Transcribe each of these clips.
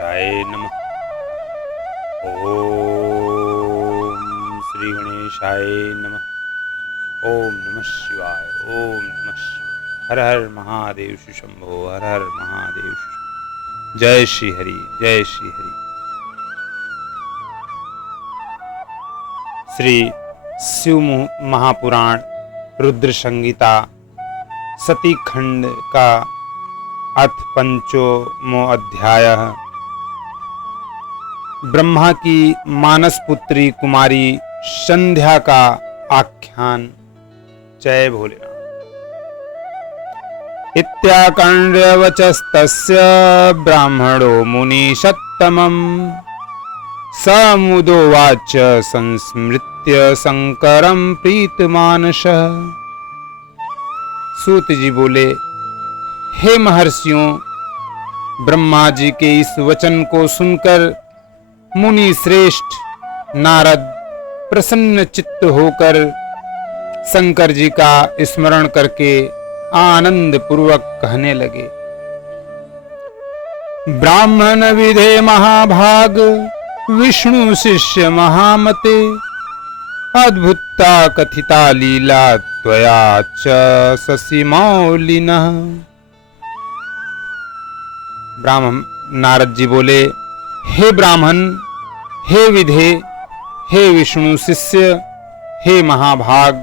गणेशाय नमः। ओम श्री गणेशाय नमः। ओम नमः शिवाय। ओम नमः शिवाय। हर हर महादेव श्री शंभो। हर हर महादेव श्री शंभो। जय श्री हरि। जय श्री हरि। श्री शिव महापुराण रुद्र संहिता सती खंड का अथ पंचमो अध्याय। ब्रह्मा की मानस पुत्री कुमारी संध्या का आख्यान। जय भोलेनाथ। इत्याकण्ड्यवचस्तस्य ब्राह्मणो मुनिषत्तमम् समुदोवाच संस्मृत्य शंकरं प्रीतमानसः। सूत जी बोले, हे महर्षियों, ब्रह्मा जी के इस वचन को सुनकर मुनि श्रेष्ठ नारद प्रसन्न चित्त होकर शंकर जी का स्मरण करके आनंद पूर्वक कहने लगे। ब्राह्मण विधे महाभाग विष्णु शिष्य महामते अद्भुता कथिता लीला त्वया च शशिमौलिनः। ब्राह्मण नारद जी बोले, हे ब्राह्मण, हे विधे, हे विष्णु शिष्य, हे महाभाग,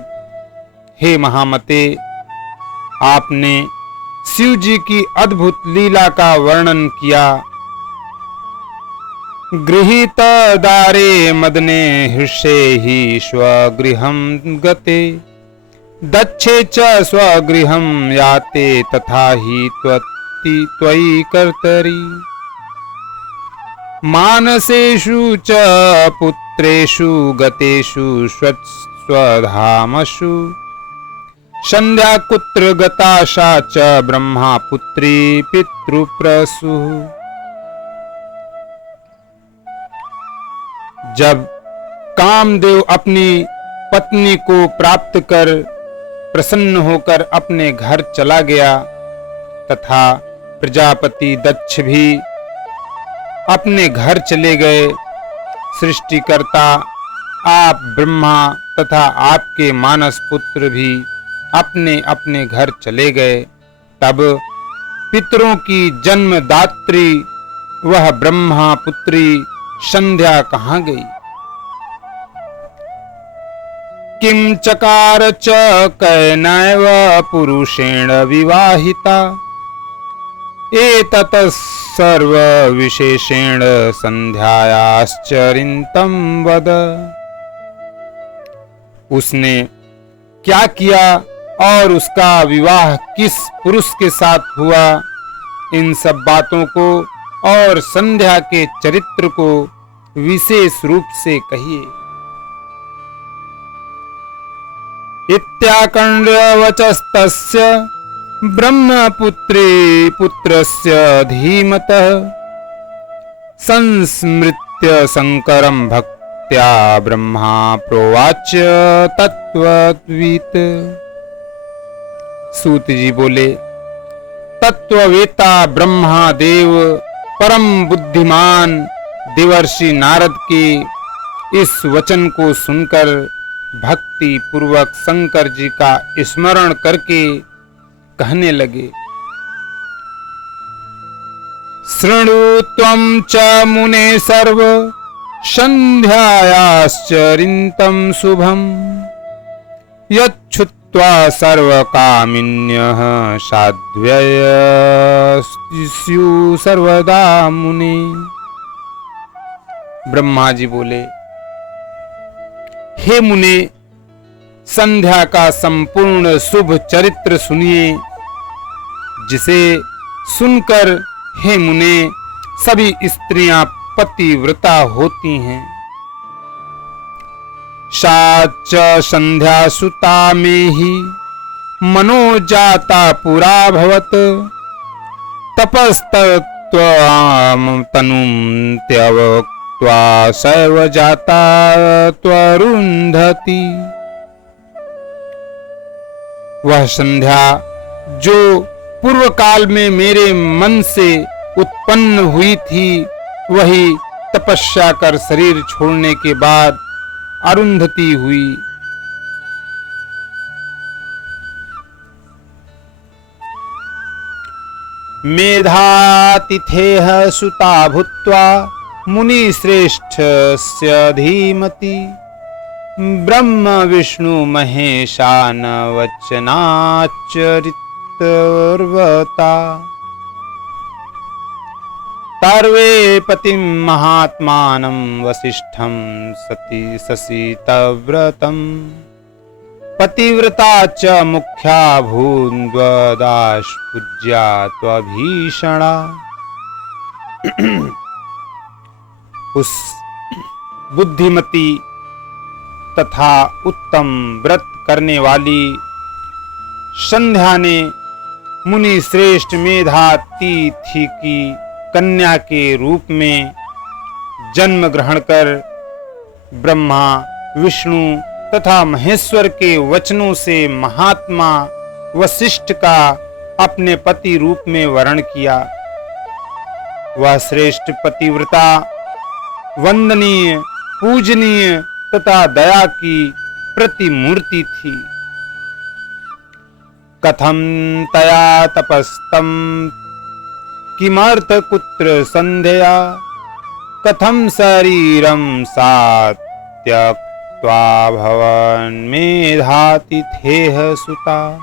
हे महामते, आपने शिव जी की अद्भुत लीला का वर्णन किया। गृहीत दारे मदने हृषे ही स्वगृहं गते दक्षे च स्वगृहं याते तथा ही त्वयि कर्तरि। मानसेषु च पुत्रेषु गतेषु स्वधामसु संध्या कुत्र गता सा च ब्रह्मा पुत्री पितृप्रसु। जब कामदेव अपनी पत्नी को प्राप्त कर प्रसन्न होकर अपने घर चला गया तथा प्रजापति दक्ष भी अपने घर चले गए, सृष्टिकर्ता आप ब्रह्मा तथा आपके मानस पुत्र भी अपने अपने घर चले गए, तब पितरों की जन्मदात्री वह ब्रह्मा पुत्री संध्या कहाँ गई? किम चकार च कैनैव पुरुषेण विवाहिता एतत् सर्व विशेषेण संध्यायाश्चरितं वद। उसने क्या किया और उसका विवाह किस पुरुष के साथ हुआ, इन सब बातों को और संध्या के चरित्र को विशेष रूप से कहिए। इत्याकण्ड्यवचस्तस्य ब्रह्मपुत्री पुत्रस्य धीमतः संस्मृत्य शंकरं भक्त्या ब्रह्मा प्रोवाच तत्त्ववित्। सूत जी बोले, तत्ववेता ब्रह्मा देव परम बुद्धिमान देवर्षि नारद के इस वचन को सुनकर भक्ति पूर्वक शंकर जी का स्मरण करके कहने लगे। शृणु त्वं च मुने सर्व संध्यायाश्चरितं शुभम् यच्छ्रुत्वा सर्वकामिन्यः साध्वयस्यु सर्वदा मुने। ब्रह्मा जी बोले, हे मुने, संध्या का संपूर्ण शुभ चरित्र सुनिए, जिसे सुनकर हे मुने सभी स्त्रियां पतिव्रता होती हैं। सा च संध्या सुता में ही मनोजाता पुरा भवत तपस्तत्त्वां तनुं त्यक्त्वा सैव जाता त्वरुन्धति। वह संध्या जो पूर्व काल में मेरे मन से उत्पन्न हुई थी वही तपस्या कर शरीर छोड़ने के बाद अरुंधति हुई। मेधातिथेः सुता भूत्वा मुनिश्रेष्ठस्य धीमति ब्रह्म विष्णु महेशान वचनाचरितर्वता सर्वे पतिं महात्मानं वसिष्ठं सती ससीतव्रतं पतिव्रता च मुख्या भून्द्वदाश पूज्या त्वभीषणा। उस बुद्धिमती तथा उत्तम व्रत करने वाली संध्या ने मुनि श्रेष्ठ मेधातिथि की कन्या के रूप में जन्म ग्रहण कर ब्रह्मा विष्णु तथा महेश्वर के वचनों से महात्मा वशिष्ठ का अपने पति रूप में वर्ण किया। वह श्रेष्ठ पतिव्रता वंदनीय पूजनीय तथा दया की प्रतिमूर्ति थी। कथम तया तपस्तम किमर्थ कुत्र संध्या कथम शरीरम सा त्यक्त्वा भवन मेधातिथेः सुता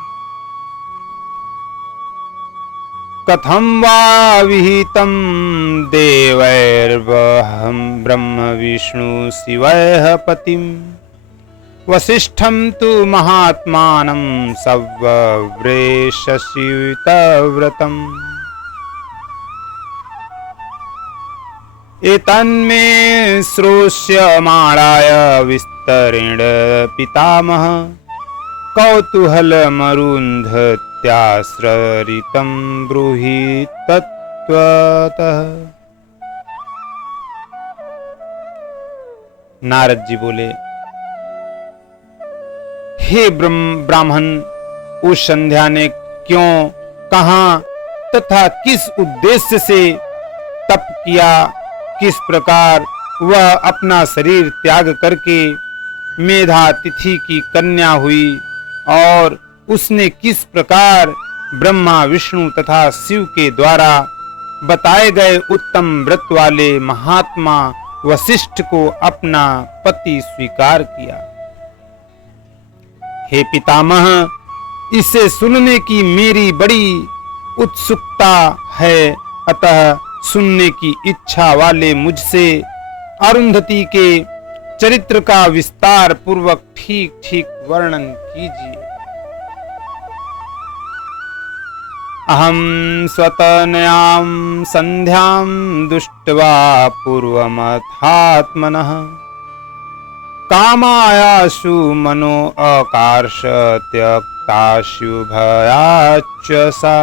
कथम वा विहितं देवैर्वहं ब्रह्म विष्णु शिवैः पतिं वसिष्ठं तु महात्मानं सव्यव्रेषसितव्रतम् एतन्मे श्रोष्यमाणाय विस्तरेण पितामह कौतूहलमरुन्धत्याश्रितं ब्रूहि तत्त्वतः। नारद जी बोले, हे ब्राह्मण, उस संध्या ने क्यों, कहां तथा किस उद्देश्य से तप किया, किस प्रकार वह अपना शरीर त्याग करके मेधातिथि की कन्या हुई और उसने किस प्रकार ब्रह्मा विष्णु तथा शिव के द्वारा बताए गए उत्तम व्रत वाले महात्मा वशिष्ठ को अपना पति स्वीकार किया। हे पितामह, इसे सुनने की मेरी बड़ी उत्सुकता है, अतः सुनने की इच्छा वाले मुझसे अरुंधति के चरित्र का विस्तार पूर्वक ठीक ठीक वर्णन कीजिए। अहम स्वतनयां संध्यां दुष्ट्वा पूर्वमथात्मनः कामायाशु मनो अकार्ष त्यक्ताशु भयाच्च सा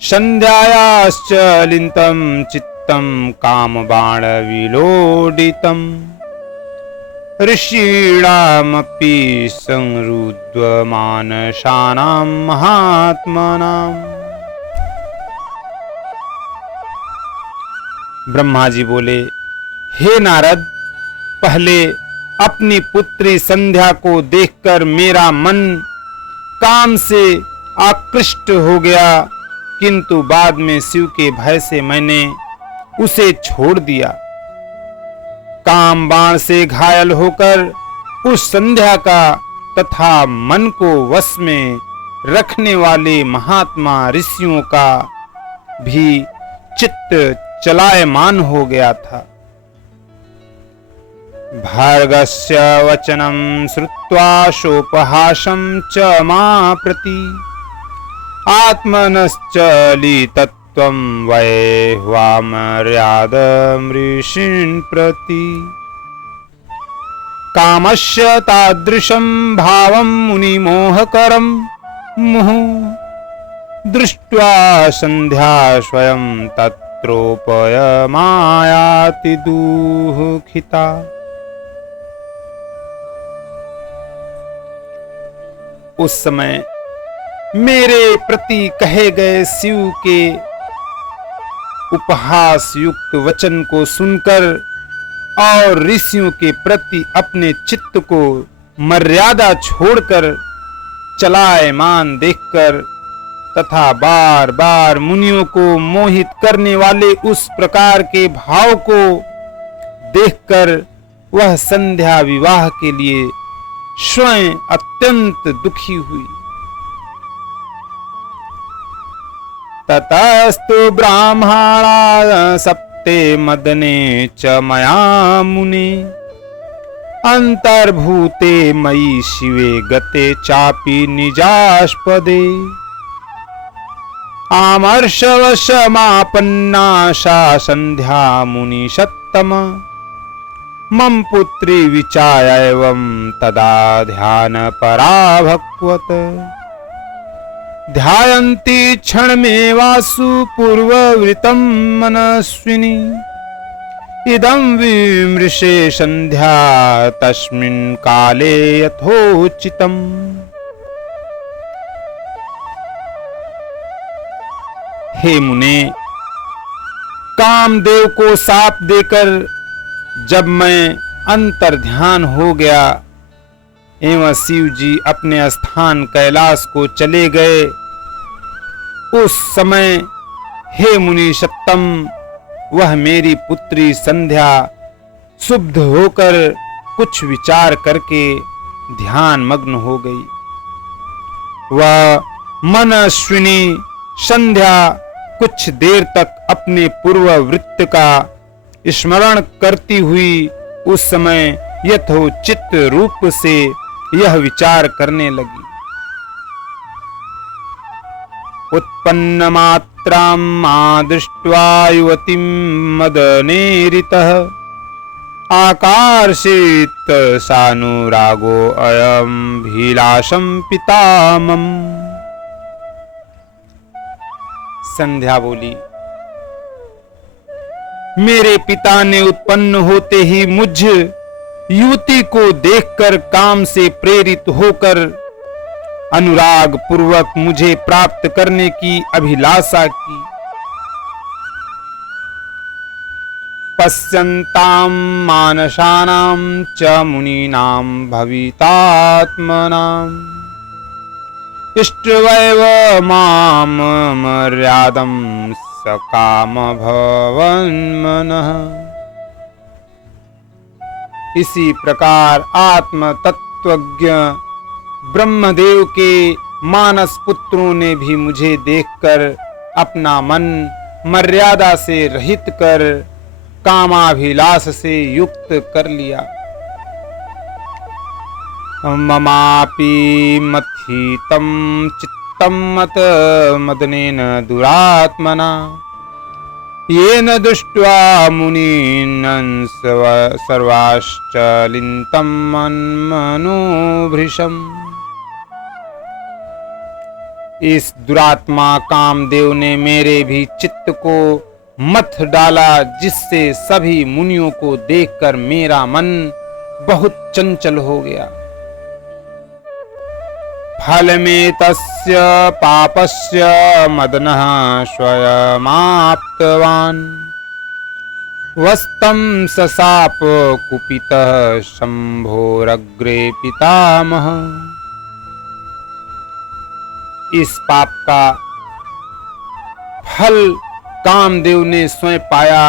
संध्यायाश्च लिन्तं चित्तं कामबाणविलोडितं ऋषीणामपि संरुद्धमानसानां महात्मनाम्। ब्रह्मा जी बोले, हे नारद, पहले अपनी पुत्री संध्या को देखकर मेरा मन काम से आकृष्ट हो गया, किंतु बाद में शिव के भय से मैंने उसे छोड़ दिया। काम बाण से घायल होकर उस संध्या का तथा मन को वश में रखने वाले महात्मा ऋषियों का भी चित्त चलायमान हो गया था। भार्गस्य वचनं श्रुत्वा शोपहासं च मां प्रति आत्मनश्चलितत्वं वैह्वामर्यादमृषीन् प्रति कामस्य तादृशं भावं मुनिमोहकरं मुहुः दृष्ट्वा संध्या स्वयं तत्रोपयमायाति दुःखिता। उस समय मेरे प्रति कहे गए शिव के उपहास युक्त वचन को सुनकर और ऋषियों के प्रति अपने चित्त को मर्यादा छोड़कर चलायमान देखकर तथा बार बार मुनियों को मोहित करने वाले उस प्रकार के भाव को देखकर वह संध्या विवाह के लिए स्वयं अत्यंत दुखी हुई। ततस्तु ब्राह्मणा सप्ते मदने च मया मुने अंतर्भूते मयि शिवे गते चापि निजास्पदे आमर्षवशमापन्ना सा संध्या मुनि सत्तम मम पुत्री विचाय एवं तदा ध्यान पराभक्वत ध्यायन्ति क्षणमेवासु पूर्ववृतं मनस्विनी इदं विमृशे संध्या तस्मिन् काले यथोचितम्। हे मुने, कामदेव को शाप देकर जब मैं अंतर्ध्यान हो गया एवं शिव जी अपने स्थान कैलाश को चले गए, उस समय हे मुनि सत्तम वह मेरी पुत्री संध्या शुद्ध होकर कुछ विचार करके ध्यान मग्न हो गई। वह मनस्विनी संध्या कुछ देर तक अपने पूर्व वृत्त का स्मरण करती हुई उस समय यथोचित रूप से यह विचार करने लगी। उत्पन्न मात्रां मा दृष्ट्वा युवतीं मदनेरितः आकर्षित सानुरागो अयं भीलाशं पितामम। संध्या बोली, मेरे पिता ने उत्पन्न होते ही मुझ युवती को देखकर काम से प्रेरित होकर अनुराग पूर्वक मुझे प्राप्त करने की अभिलाषा की। पश्यन्तां मानसानां च मुनीनां भवितात्मनाम् इष्ट्वैव मां मर्यादं सकाम भवन्मनः। इसी प्रकार आत्म तत्वज्ञ ब्रह्मदेव के मानस पुत्रों ने भी मुझे देखकर अपना मन मर्यादा से रहित कर कामाभिलाष से युक्त कर लिया। ममापि मथितं चित्तं मत मदनेन दुरात्मना येन दृष्ट्वा मुनीन् सर्वाश्चलितं मन्मनोभृशम्। इस दुरात्मा कामदेव ने मेरे भी चित्त को मथ डाला, जिससे सभी मुनियों को देखकर मेरा मन बहुत चंचल हो गया। फल में तस्य पापस्य मदनः स्वयमाप्तवान् वस्तं ससाप कुपितः शंभोरग्रे पितामह। इस पाप का फल कामदेव ने स्वयं पाया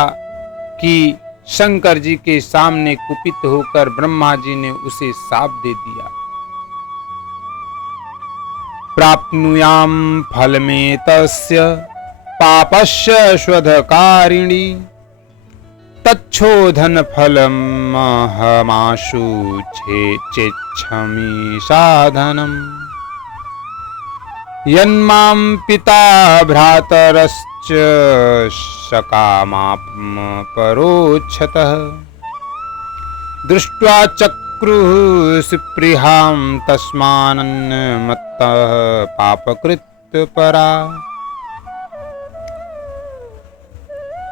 कि शंकर जी के सामने कुपित होकर ब्रह्मा जी ने उसे शाप दे दिया। प्राप्नुयाम फलमेतस्य पापस्य स्वधकारिणी तच्छोधन फलम् अहमाशु चेच्छमि साधनम्। यन्मां पिता भ्रातरश्च सकामाप्म परोक्षतः दृष्ट्वा चक्रुः सुप्रियां तस्मान्मत्तः पापकृत् परा।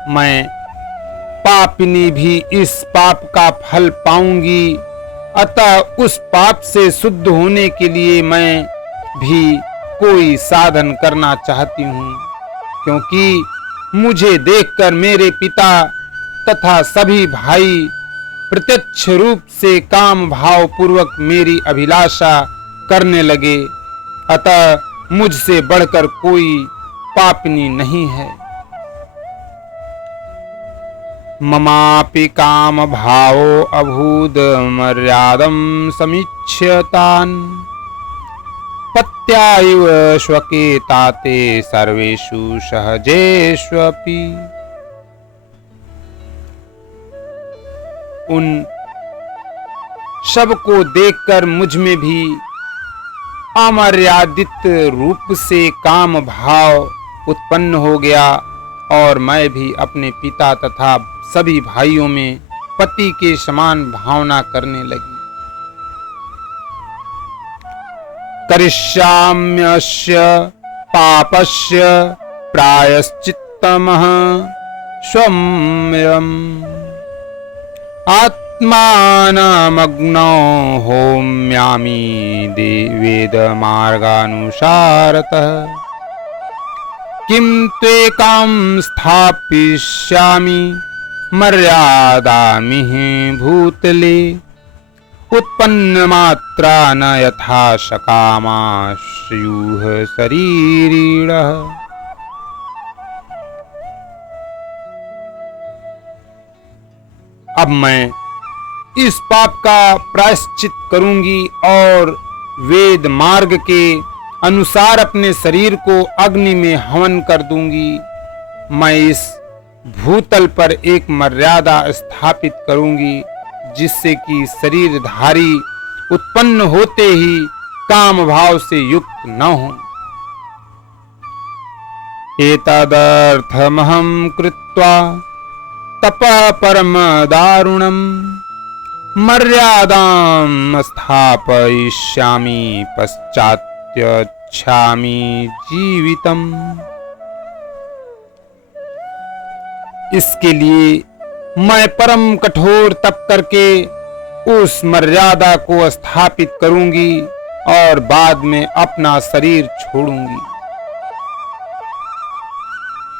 मैं पापिनी भी इस पाप का फल पाऊंगी, अतः उस पाप से शुद्ध होने के लिए मैं भी कोई साधन करना चाहती हूँ, क्योंकि मुझे देखकर मेरे पिता तथा सभी भाई प्रत्यक्ष रूप से काम भाव पूर्वक मेरी अभिलाषा करने लगे। अतः मुझसे बढ़कर कोई पापिनी नहीं है। ममापि काम भावो अभूद मर्यादं समीक्ष्यतान् पत्यायव स्वकेताते सर्वेषु सहजेष्वपि। उन सब को देखकर मुझ में भी अमर्यादित रूप से काम भाव उत्पन्न हो गया और मैं भी अपने पिता तथा सभी भाइयों में पति के समान भावना करने लगी। करिष्याम्यस्य पापस्य प्रायश्चित्तमः स्वयम् आत्मानमग्नौ होम्यामि वेदमार्गानुसारतः किं त्वेकां स्थापयिष्यामि मर्यादामिह भूतले उत्पन्नमात्रा न यथा सकामा स्युः शरीरिणः। अब मैं इस पाप का प्रायश्चित करूंगी और वेद मार्ग के अनुसार अपने शरीर को अग्नि में हवन कर दूंगी। मैं इस भूतल पर एक मर्यादा स्थापित करूंगी जिससे कि शरीरधारी उत्पन्न होते ही काम भाव से युक्त न हो। एतदर्थमहं कृत्वा तपः परम दारुणं मर्यादां स्थापयिष्यामि पश्चात्यच्छामि जीवितम्। इसके लिए मैं परम कठोर तप करके उस मर्यादा को स्थापित करूंगी और बाद में अपना शरीर छोड़ूंगी।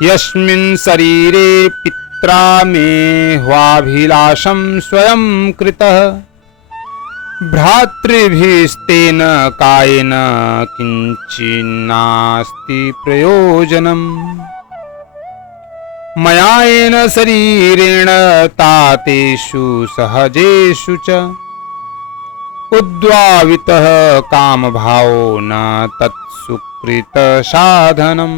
यस्मिन् शरीरे पित्रा मे ह्वाभिलाषं स्वयं कृतः भ्रातृभिस्तेन कायेन किंचिन्नास्ति प्रयोजनम्। मयायेन शरीरेण तातेषु सहजेषु च उद्भावितः काम भावो न तत्सुकृत साधनम्।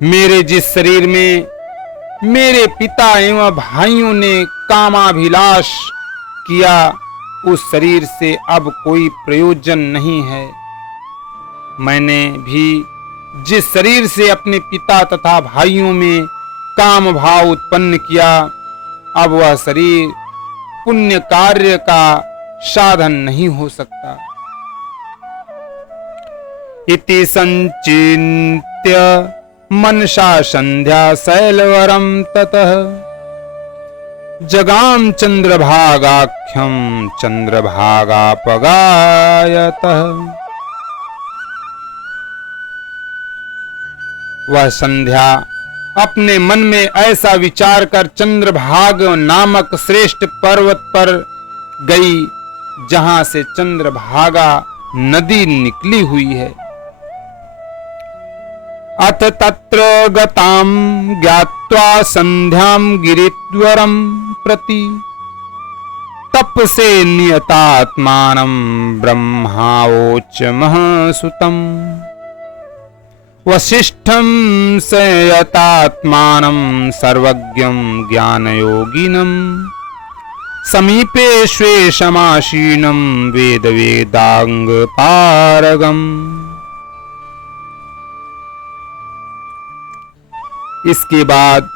मेरे जिस शरीर में मेरे पिता एवं भाइयों ने कामाभिलाष किया उस शरीर से अब कोई प्रयोजन नहीं है। मैंने भी जिस शरीर से अपने पिता तथा भाइयों में काम भाव उत्पन्न किया अब वह शरीर पुण्य कार्य का साधन नहीं हो सकता। इति संचिन्त्य मनसा संध्या शैलवरं ततः जगाम चंद्रभागाख्यं चंद्रभागापगायतः। वह संध्या अपने मन में ऐसा विचार कर चंद्रभाग नामक श्रेष्ठ पर्वत पर गई जहां से चंद्रभागा नदी निकली हुई है। अथ तत्र गतां ज्ञात्वा संध्यां गिरिद्वरं प्रति तपसे नियतात्मानं ब्रह्मावोच महसुतम्। वसिष्ठं संयतात्मानं सर्वज्ञं ज्ञानयोगिनं समीपे स्वेशमासीनं वेद वेदांग पारगम्। इसके बाद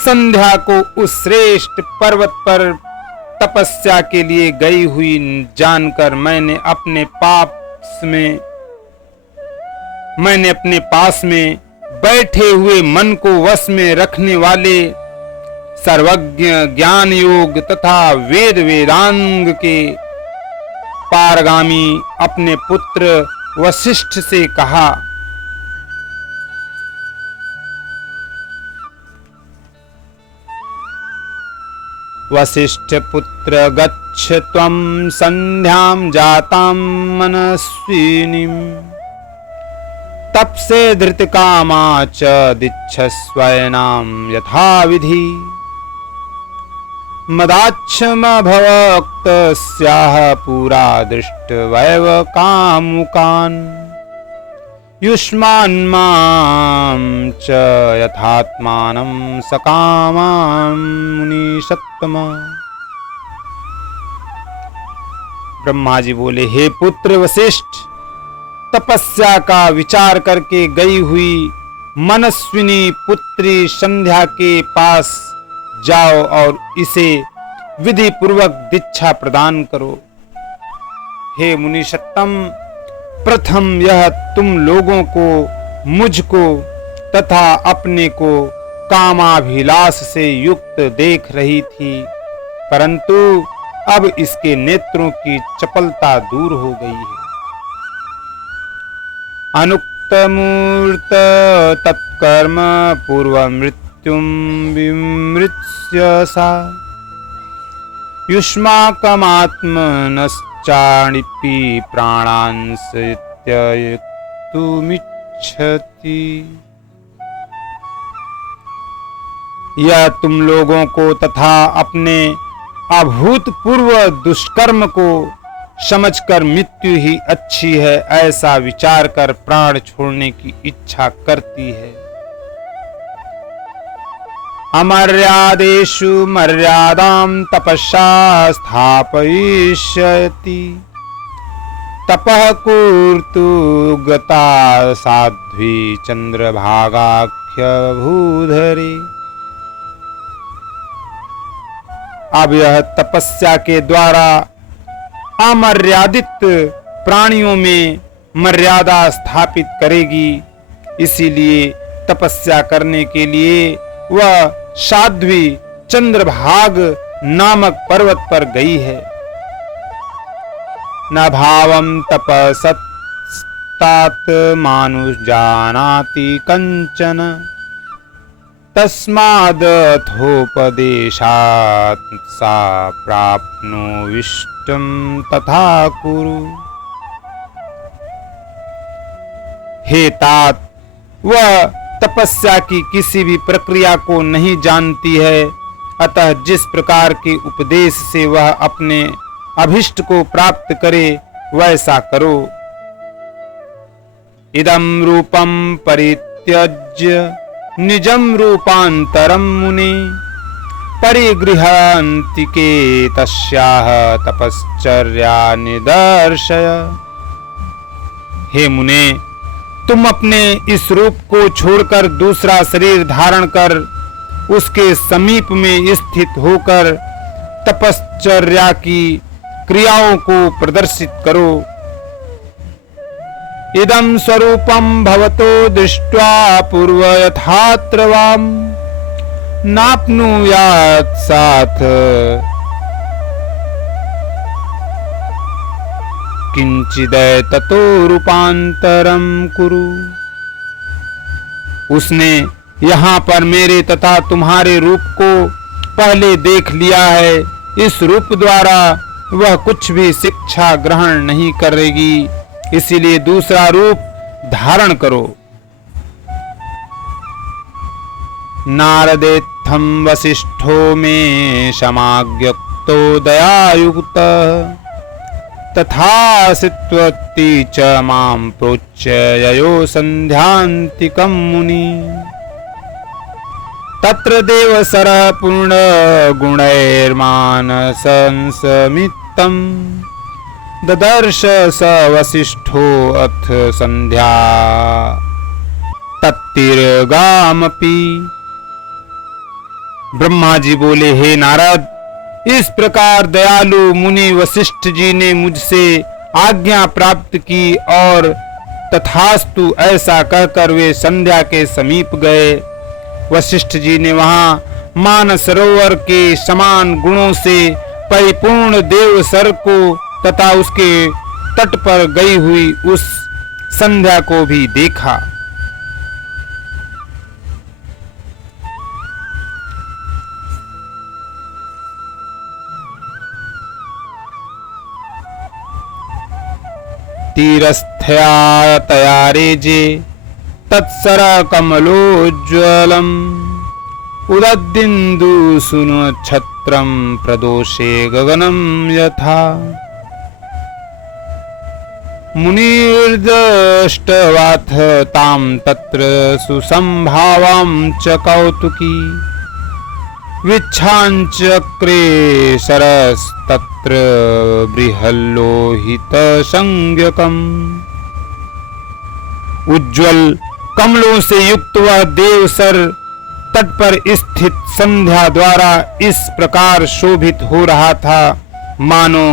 संध्या को उस श्रेष्ठ पर्वत पर तपस्या के लिए गई हुई जानकर मैंने अपने पास में बैठे हुए मन को वश में रखने वाले सर्वज्ञ ज्ञान योग तथा वेद वेदांग के पारगामी अपने पुत्र वशिष्ठ से कहा, वसिष्ठपुत्र गच्छ त्वं संध्यां जातां मनस्विनीम् तपसे धृतकामा च दिच्छस्वयनां यथाविधि मदाच्छमभवक्तस्याः पुरा दृष्टवैव कामुकान् युष्मान् मां च यथात्मानं सकामां मुनिषत्तमा। ब्रह्मा जी बोले, हे पुत्र वशिष्ठ, तपस्या का विचार करके गई हुई मनस्विनी पुत्री संध्या के पास जाओ और इसे विधि पूर्वक दीक्षा प्रदान करो। हे मुनिषत्तम, प्रथम यह तुम लोगों को, मुझको तथा अपने को कामाभिलाष से युक्त देख रही थी, परंतु अब इसके नेत्रों की चपलता दूर हो गई है। अनुक्तमूर्त तत्कर्म पूर्व मृत्युम विमृत्य सा युष्माकमात्मनश्चाणिपि प्राणांसत्ययितुमिच्छति। यह तुम लोगों को तथा अपने अभूतपूर्व दुष्कर्म को समझकर मृत्यु ही अच्छी है ऐसा विचार कर प्राण छोड़ने की इच्छा करती है। अमर्यादेषु मर्यादां तपस्या स्थापयिष्यति तपः कुर्तु गता साध्वी चंद्रभागाख्य भूधरे। अब यह तपस्या के द्वारा अमर्यादित प्राणियों में मर्यादा स्थापित करेगी, इसीलिए तपस्या करने के लिए वह साध्वी चंद्रभाग नामक पर्वत पर गई है। न भावं तपसत्तात मानुष जानाति कंचन तस्मादथोपदेशात् सा प्राप्नोविष्टं तथा कुरु। हे तात, वह तपस्या की किसी भी प्रक्रिया को नहीं जानती है, अतः जिस प्रकार के उपदेश से वह अपने अभिष्ट को प्राप्त करे वैसा करो। इदं रूपं परित्यज्य निजं रूपांतरं मुने परिगृह्णन्ति के तस्याः तपश्चर्या निदर्शय। हे मुने, तुम अपने इस रूप को छोड़कर दूसरा शरीर धारण कर उसके समीप में स्थित होकर तपश्चर्या की क्रियाओं को प्रदर्शित करो। इदं स्वरूपं भवतो दृष्ट्वा पूर्व यथात्र वाम नाप्नुयात् साथ किंचिदय ततो रूपांतरम कुरु। उसने यहाँ पर मेरे तथा तुम्हारे रूप को पहले देख लिया है, इस रूप द्वारा वह कुछ भी शिक्षा ग्रहण नहीं करेगी, इसीलिए दूसरा रूप धारण करो। नारदेत्थं वसिष्ठो मे समाज्ञक्तो दयायुक्त तथा सित्वति च मां प्रोच्य ययो संध्यान्तिकं मुनि। तत्र देवसर पूर्ण गुणैर्मानसंसमित्तं ददर्श स वसिष्ठो अथ संध्या तत्तिर्गामपि। ब्रह्मा जी बोले, हे नारद, इस प्रकार दयालु मुनि वशिष्ठ जी ने मुझसे आज्ञा प्राप्त की और तथास्तु ऐसा कहकर वे संध्या के समीप गए। वशिष्ठ जी ने वहां मानसरोवर के समान गुणों से परिपूर्ण देवसर को तथा उसके तट पर गई हुई उस संध्या को भी देखा। तीरस्थया तयारेजे तत्सर कमलोज्ज्वलम् उदद्दिन्दु सुनक्षत्रं प्रदोषे गगनं यथा मुनिर्दष्टवाथ तां तत्र सुसंभावां च कौतुकी विच्छाञ्चक्रे सरस्तत्र बृहल्लोहितसंज्ञकम् उज्ज्वल कमलों से युक्त वह देवसर तट पर स्थित संध्या द्वारा इस प्रकार शोभित हो रहा था मानो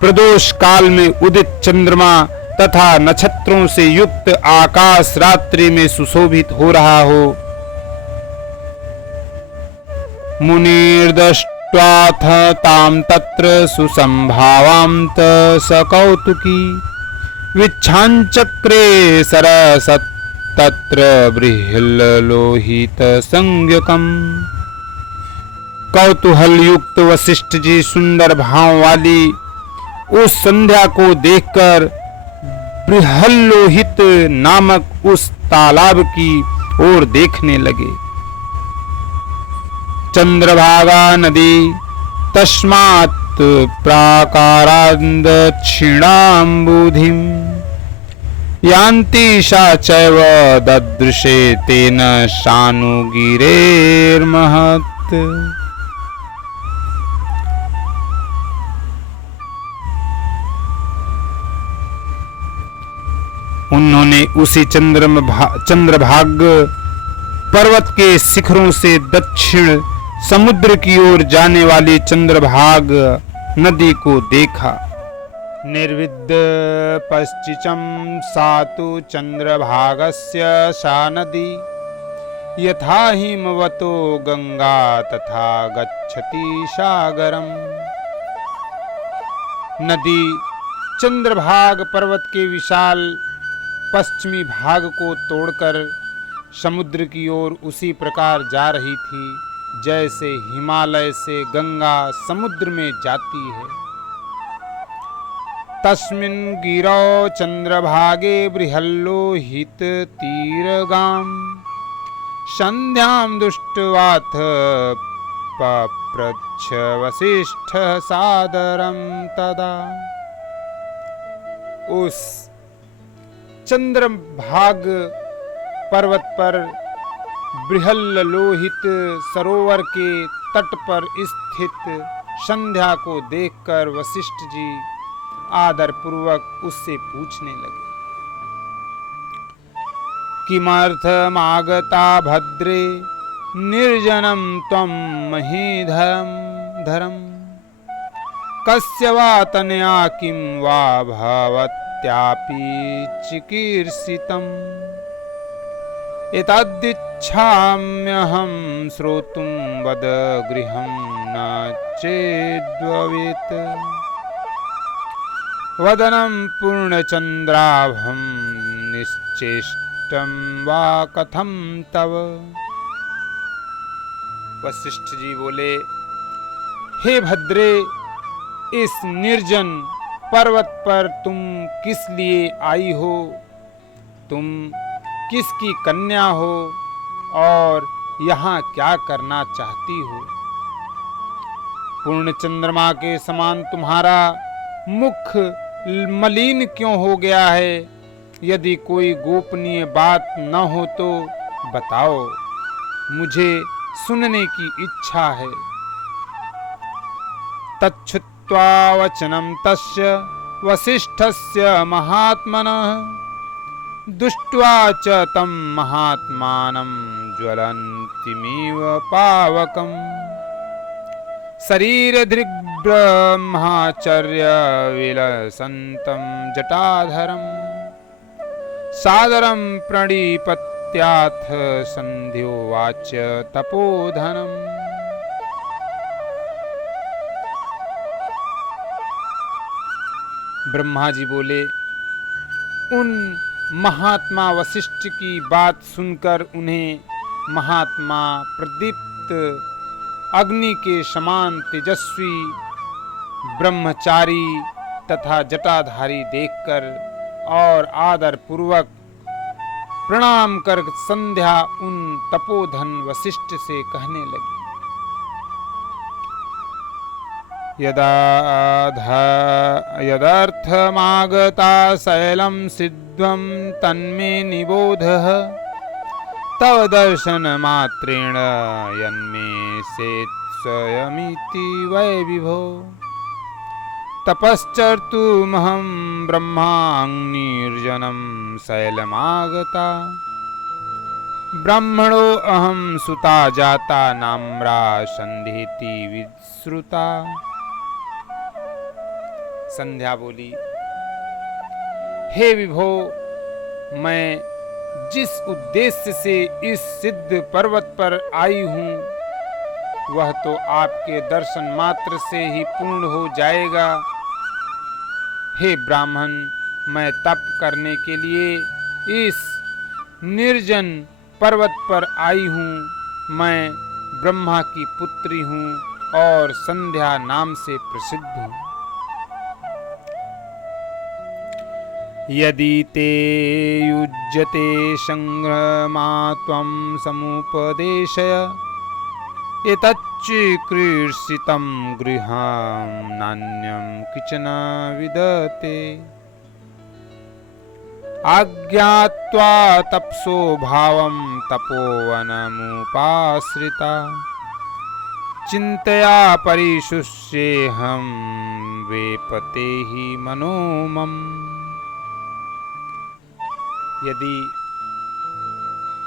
प्रदोष काल में उदित चंद्रमा तथा नक्षत्रों से युक्त आकाश रात्रि में सुशोभित हो रहा हो। मुनिर्दष्ट्वाथ तां तत्र सुसंभावां त सकौतुकी विच्छाञ्चक्रे सरसत्तत्र बृहल्लोहितसंज्ञकम्। कौतूहल युक्त वशिष्ठ जी सुंदर भाव वाली उस संध्या को देखकर बृहल्लोहित नामक उस तालाब की ओर देखने लगे। चंद्रभागा नदी तस्मात् प्राकारात् दक्षिणाम्बुधिं यान्ति सा चैव ददृशे तेन सानुगिरेर्महत्। उन्होंने उसी चंद्रभाग पर्वत के शिखरों से दक्षिण समुद्र की ओर जाने वाली चंद्रभाग नदी को देखा। निर्विद्य पश्चिचम सातु चंद्रभागस्य सा नदी यथा हिमवतो गंगा तथा गच्छति सागरम। नदी चंद्रभाग पर्वत के विशाल पश्चिमी भाग को तोड़कर समुद्र की ओर उसी प्रकार जा रही थी जैसे हिमालय से गंगा समुद्र में जाती है। तस्मिन् गिरौ चंद्रभागे बृहल्लोहित तीरगाम संध्यां दृष्ट्वाथ पप्रच्छ वसिष्ठः सादरं तदा। उस चंद्रभाग पर्वत पर बृहल्लोहित सरोवर के तट पर स्थित संध्या को देखकर वशिष्ठ जी आदर पूर्वक उससे पूछने लगे, किमर्थमागता भद्रे निर्जनं त्वं महीधरम् कस्य वा तनया किं वा भवत्यापि चिकीर्षितम् एतदिच्छाम्यहं श्रोतुं वद गृहं न चेद्भवेत्। वदनं पूर्णचन्द्राभं निश्चेष्टं वा कथं तव। वशिष्ठ जी बोले, हे भद्रे, इस निर्जन पर्वत पर तुम किस लिए आई हो? तुम किसकी कन्या हो और यहाँ क्या करना चाहती हो? पूर्ण चंद्रमा के समान तुम्हारा मुख मलिन क्यों हो गया है? यदि कोई गोपनीय बात न हो तो बताओ, मुझे सुनने की इच्छा है। तच्छ्रुत्वा वचनं तस्य वसिष्ठस्य महात्मनः दुष्ट्वा च तं महात्मानं ज्वलन्तीमिव पावकम् शरीरधृग्ब्रह्मचर्य विलसन्तं जटाधरम् सादरं प्रणिपत्याथ संध्योवाच तपोधनम्। ब्रह्मा जी बोले, उन महात्मा वशिष्ठ की बात सुनकर उन्हें महात्मा प्रदीप्त अग्नि के समान तेजस्वी ब्रह्मचारी तथा जटाधारी देखकर और आदर पूर्वक प्रणाम कर संध्या उन तपोधन वशिष्ठ से कहने लगी, यदर्थमागता शैलं सिद्धं तन्मे निबोधः तव दर्शन मात्रेण यन्मे सेत् स्वयमिति वै विभो तपश्चर्तुमहं ब्रह्माग्निर्जनं शैलमागता ब्राह्मणो अहं सुता जाता नाम्रा संध्येति विश्रुता। संध्या बोली, हे विभो, मैं जिस उद्देश्य से इस सिद्ध पर्वत पर आई हूँ वह तो आपके दर्शन मात्र से ही पूर्ण हो जाएगा। हे ब्राह्मण, मैं तप करने के लिए इस निर्जन पर्वत पर आई हूँ। मैं ब्रह्मा की पुत्री हूँ और संध्या नाम से प्रसिद्ध हूँ। यदि ते युज्यते संग्रमा त्वं समुपदेशय एतच्चीकृषितं गृहं नान्यं किचन विदते आज्ञात्वा तपसो भावं तपोवनमुपाश्रिता चिन्तया परिशुष्येऽहं वेपते हि मनो मम। यदि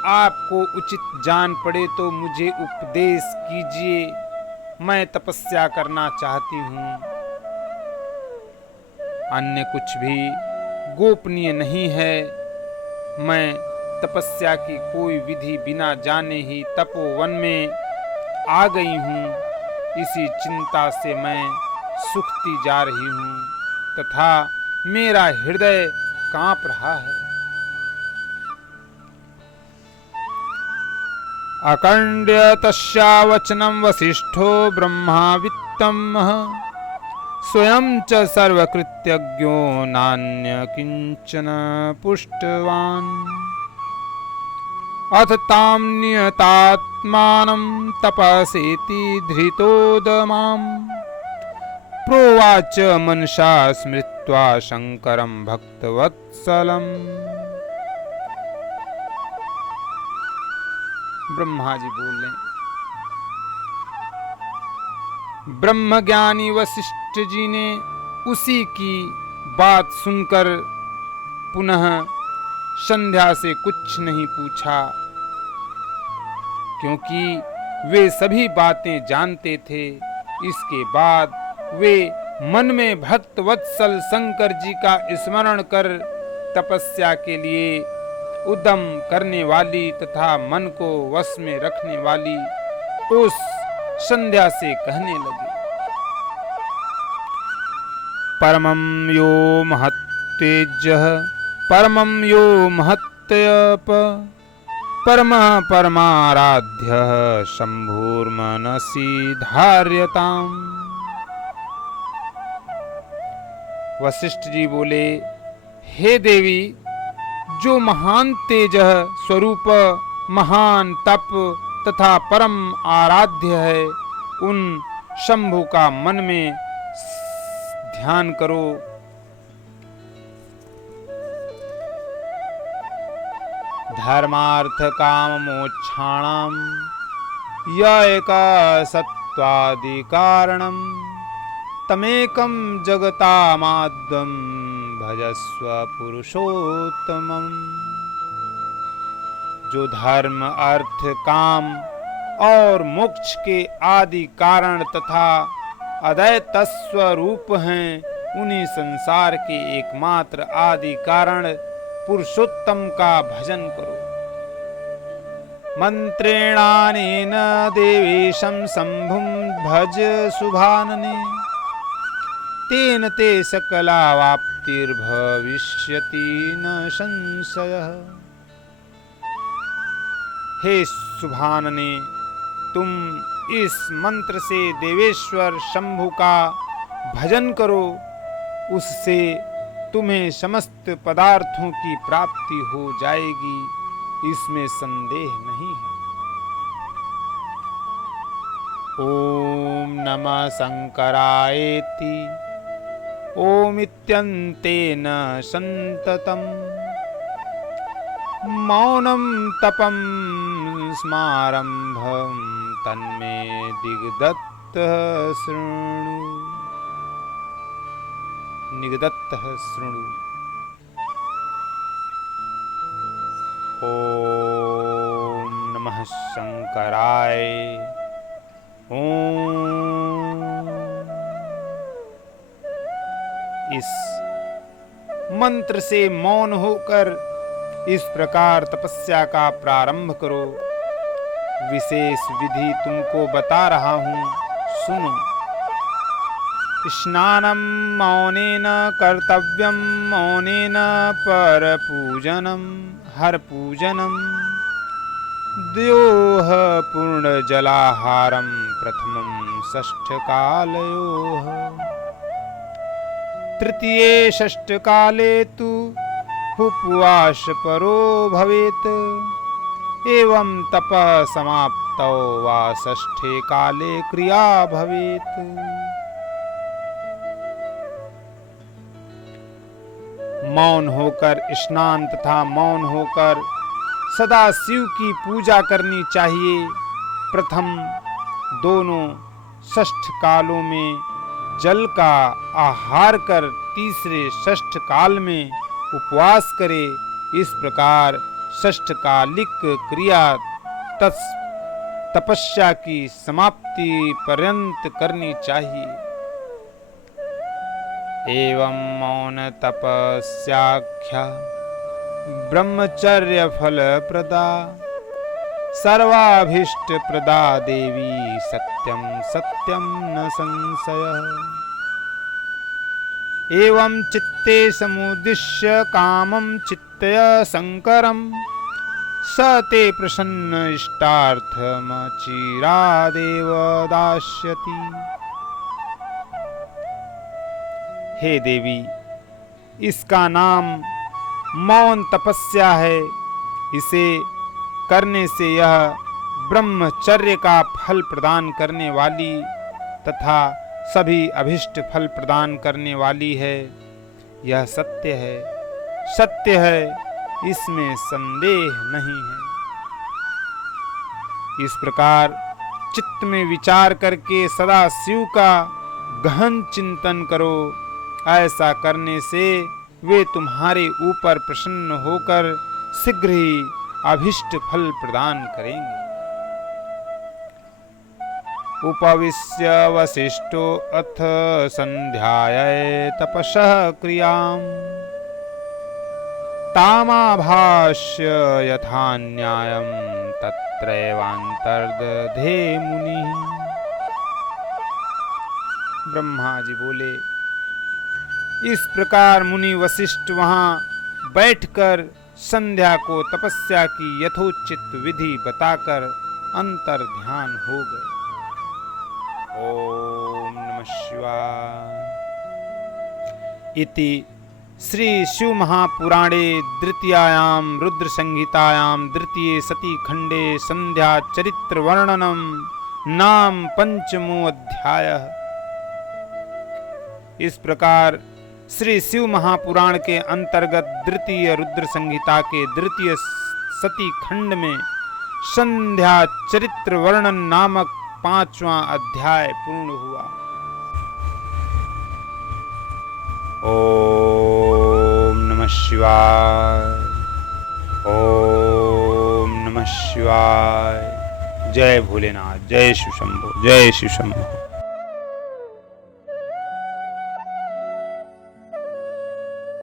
आपको उचित जान पड़े तो मुझे उपदेश कीजिए, मैं तपस्या करना चाहती हूँ। अन्य कुछ भी गोपनीय नहीं है। मैं तपस्या की कोई विधि बिना जाने ही तपोवन में आ गई हूँ। इसी चिंता से मैं सूखती जा रही हूँ तथा मेरा हृदय कांप रहा है। अकण्ड्य तस्या वचनं वसिष्ठो ब्रह्मावित्तमः स्वयं च सर्वकृत्यज्ञो नान्य किंचन पुष्टवान् अथ तां नियतात्मानं तपसेति धृतोदमाम् प्रोवाच मनसा स्मृत्वा शंकरं भक्तवत्सलम्। ब्रह्मा जी बोल रहे, ब्रह्मज्ञानी वशिष्ठ जी ने उसी की बात सुनकर पुनः संध्या से कुछ नहीं पूछा, क्योंकि वे सभी बातें जानते थे। इसके बाद वे मन में भक्त वत्सल शंकर जी का स्मरण कर तपस्या के लिए उद्यम करने वाली तथा मन को वश में रखने वाली उस संध्या से कहने लगे, परमं यो महत्तेजः परमं यो महत्यप परमः परमाराध्यः शंभुर्मनसि धार्यताम्। वशिष्ठ जी बोले, हे देवी, जो महान तेज स्वरूप महान तप तथा परम आराध्य है, उन शंभु का मन में ध्यान करो। धर्मार्थ काम मोक्षाणाम यैका सत्वादि कारणम तमेकं जगतामाद्यं भजस्व पुरुषोत्तमम्। जो धर्म अर्थ काम और मोक्ष के आदि कारण तथा अद्वैत स्वरूप हैं, उन्हीं संसार के एकमात्र आदि कारण पुरुषोत्तम का भजन करो। मंत्रेणानेन देवेशं शंभुं भज शुभानने तेन ते सकलावाप्तिर्भविष्यति न संशयः। हे शुभानने, तुम इस मंत्र से देवेश्वर शंभु का भजन करो, उससे तुम्हें समस्त पदार्थों की प्राप्ति हो जाएगी, इसमें संदेह नहीं है। ओम नमः शंकरायेति ओमित्यन्तेन संततम् मौनं तपं स्मारंभं तन्मे दिग्दत्तः शृणु। निगदत्तः शृणु। ओम नमः शंकराय। ओम। इस मंत्र से मौन होकर इस प्रकार तपस्या का प्रारंभ करो। विशेष विधि तुमको बता रहा हूँ, सुनो। स्नानं मौनेन कर्तव्यं मौनेन परपूजनं हरपूजनं द्योः पूर्णजलाहारं प्रथमं षष्ठकालयोः तृतीये षष्ठकाले तु उपवास परो भवेत् एवं तपः समाप्तौ वा षष्ठे काले क्रिया भवेत्। मौन होकर स्नान तथा मौन होकर सदा शिव की पूजा करनी चाहिए। प्रथम दोनों षष्ठ कालों में जल का आहार कर तीसरे षष्ठ काल में उपवास करे। इस प्रकार षष्ठकालिक क्रिया तपस्या की समाप्ति पर्यंत करनी चाहिए। एवं मौन तपस्याख्या ब्रह्मचर्य फल प्रदा सर्वाभीष्ट प्रदा देवी सत्यम सत्यम न संशयः। एवं चित्ते समुद्दिश्य कामं चित्तय शंकरं स ते प्रसन्न इष्टार्थम चिरादेव दास्यति। हे देवी, इसका नाम मौन तपस्या है। इसे करने से यह ब्रह्मचर्य का फल प्रदान करने वाली तथा सभी अभिष्ट फल प्रदान करने वाली है। यह सत्य है, सत्य है, इसमें संदेह नहीं है। इस प्रकार चित्त में विचार करके सदा शिव का गहन चिंतन करो। ऐसा करने से वे तुम्हारे ऊपर प्रसन्न होकर शीघ्र ही अभिष्ट फल प्रदान करेंगे। उपविश्य वसिष्ठो अथ संध्याये तपसः क्रियाम् तामाभाष्य यथा न्यायम् तत्रैवान्तर्दधे मुनिः। ब्रह्मा जी बोले, इस प्रकार मुनि वशिष्ठ वहां बैठकर संध्या को तपस्या की यथोचित विधि बताकर अंतर ध्यान हो गए। ओम नमः शिवाय। इति श्री शिव महापुराणे द्वितीयायां रुद्र संहितायां द्वितीये सती खंडे संध्या चरित्र वर्णनम नाम पंचमो अध्यायः। इस प्रकार श्री शिव महापुराण के अंतर्गत द्वितीय रुद्र संहिता के द्वितीय सती खंड में संध्या चरित्र वर्णन नामक 5वां अध्याय पूर्ण हुआ। ओम नमः शिवाय। ओम नमः शिवाय। जय भोलेनाथ। जय शिव शंभो। जय शिव शंभो।